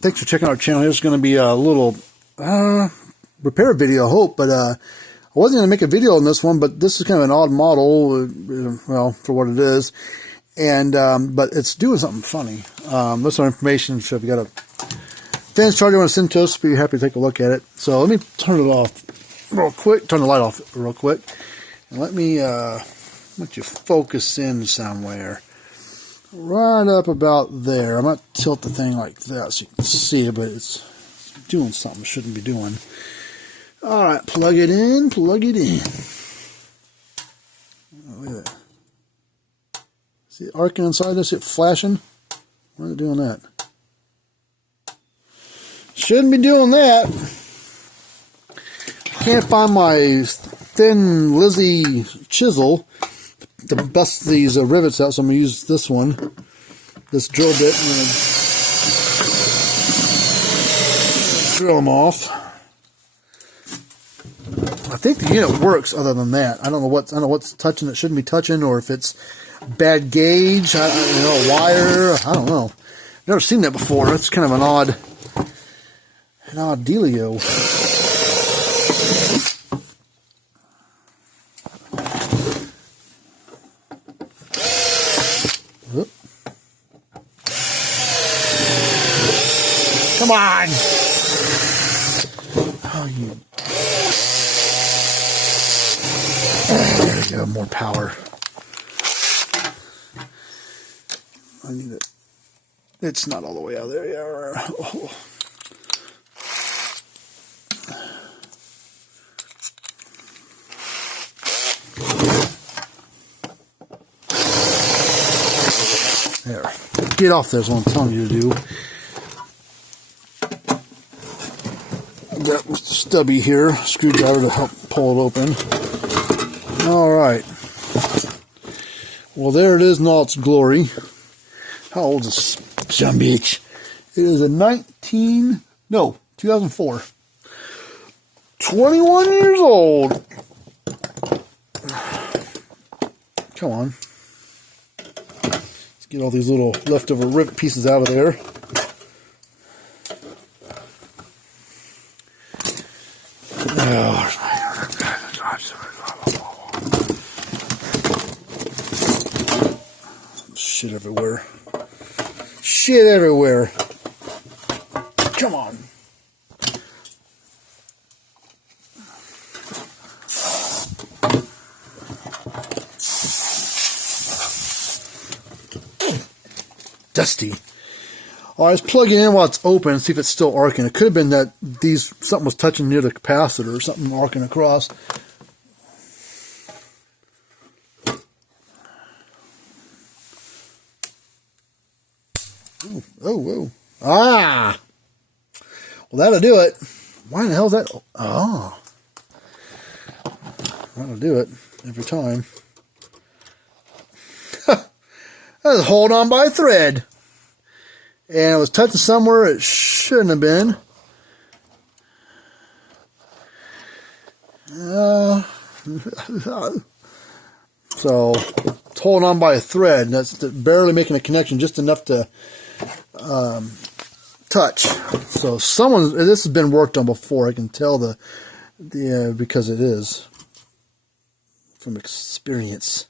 thanks for checking out our channel. Here's going to be a little repair video, I hope, but I wasn't going to make a video on this one, but this is kind of an odd model, well, for what it is, and but it's doing something funny. There's some information, so if you got a fence chart you want to send to us, be happy to take a look at it. So let me turn it off real quick, turn the light off real quick, and let me let you focus in somewhere. Right up about there. I might tilt the thing like that so you can see it, but it's doing something it shouldn't be doing. Alright, plug it in, plug it in. Oh, look at that. See it arcing inside this? See it flashing? Why is it doing that? Shouldn't be doing that. I can't find my thin Lizzie chisel to bust these rivets out, so I'm going to use this one, this drill bit, and I'm going to drill them off. I think the unit works other than that. I don't know what's touching that shouldn't be touching, or if it's bad gauge, wire, I don't know. Never seen that before. That's kind of an odd dealio. Come on! Oh, you... There we go, more power. I need it. It's not all the way out there. Yeah. Oh. There. Get off there is what I'm telling you to do. Got Mr. Stubby here, screwdriver to help pull it open. Alright. Well, there it is in all its glory. How old is this son bitch? It is a 2004. 21 years old. Come on. Let's get all these little leftover rivet pieces out of there. Shit everywhere. Shit everywhere. Come on. Dusty. Alright, let's plug it in while it's open and see if it's still arcing. It could have been that something was touching near the capacitor or something arcing across. Ooh, oh, whoa. Ah! Well, that'll do it. Why in the hell is that? Oh. That'll do it every time. That was hold on by a thread. And it was touching somewhere it shouldn't have been. So, it's holding on by a thread. That's barely making a connection, just enough to touch. So, this has been worked on before. I can tell because it is from experience.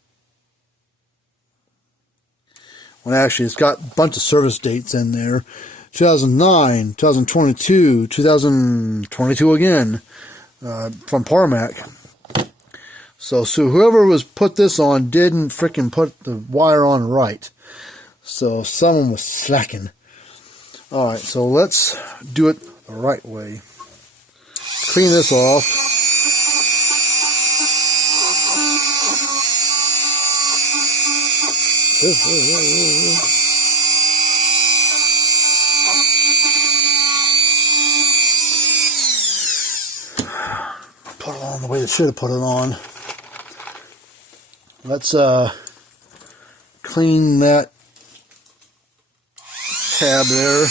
Well, actually, it's got a bunch of service dates in there. 2009, 2022, 2022 again, from Parmac. So whoever was put this on didn't freaking put the wire on right. So someone was slacking. Alright, so let's do it the right way. Clean this off. Put it on the way it should have put it on. Let's clean that tab there.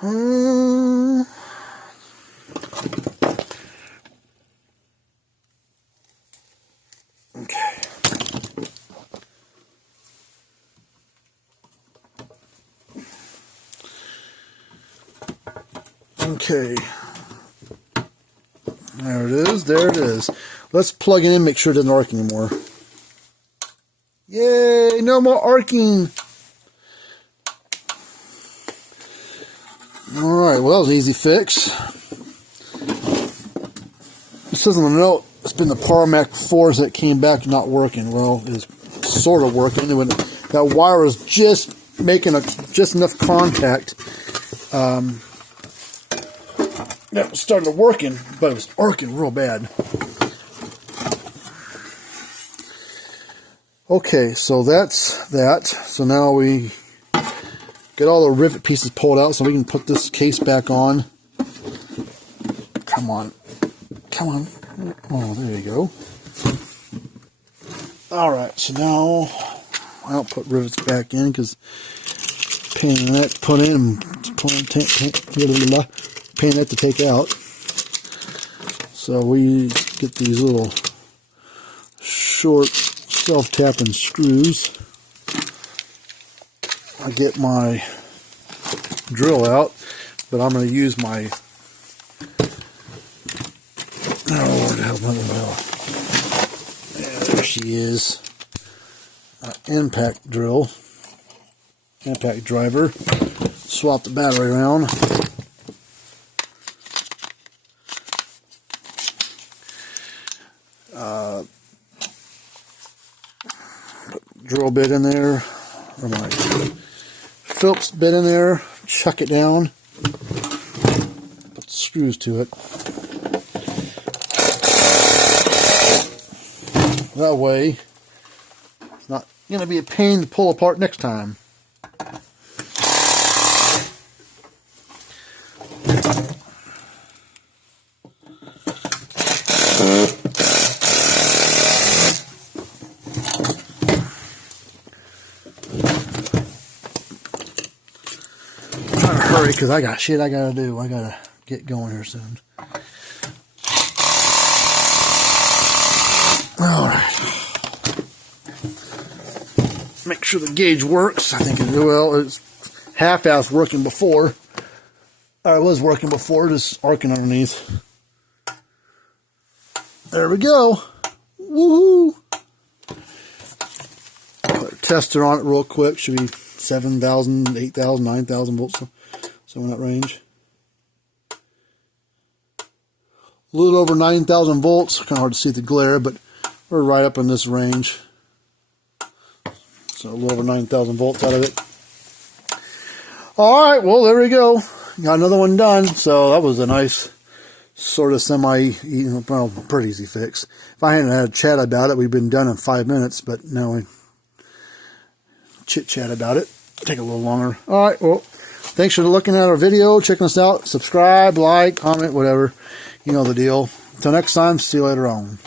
Okay. Okay. There it is. There it is. Let's plug it in, make sure it doesn't arc anymore. Yay! No more arcing! Alright, well, that was an easy fix. It says on the note, it's been the Power Mac 4s that came back not working. Well, it's sort of working. When that wire was just making just enough contact, that started working, but it was arcing real bad. Okay, so that's that. So now we get all the rivet pieces pulled out so we can put this case back on. Come on. Come on. Oh, there you go. Alright, so now I'll put rivets back in because pain in that to put in and pain in that to take out. So we get these little short self-tapping screws. I get my drill out, but I'm going to use my where the hell's my drill? Yeah, there she is. Impact drill, impact driver. Swap the battery around. Put drill bit in there, or my Phillips bit in there. Chuck it down. Put the screws to it. That way, it's not going to be a pain to pull apart next time. I'm trying to hurry because I got shit I got to do. I got to get going here soon. Alright. Make sure the gauge works. I think it will. It's half-ass working before. It was working before, just arcing underneath. There we go. Woohoo! Put a tester on it real quick. Should be 7,000, 8,000, 9,000 volts. So in that range. A little over 9,000 volts. Kind of hard to see the glare, but we're right up in this range. So a little over 9,000 volts out of it. Alright, well there we go. Got another one done. So that was a nice sort of well, pretty easy fix. If I hadn't had a chat about it, we'd been done in 5 minutes, but now we chit-chat about it. Take a little longer. Alright, well, thanks for looking at our video, checking us out. Subscribe, like, comment, whatever. You know the deal. Until next time, see you later on.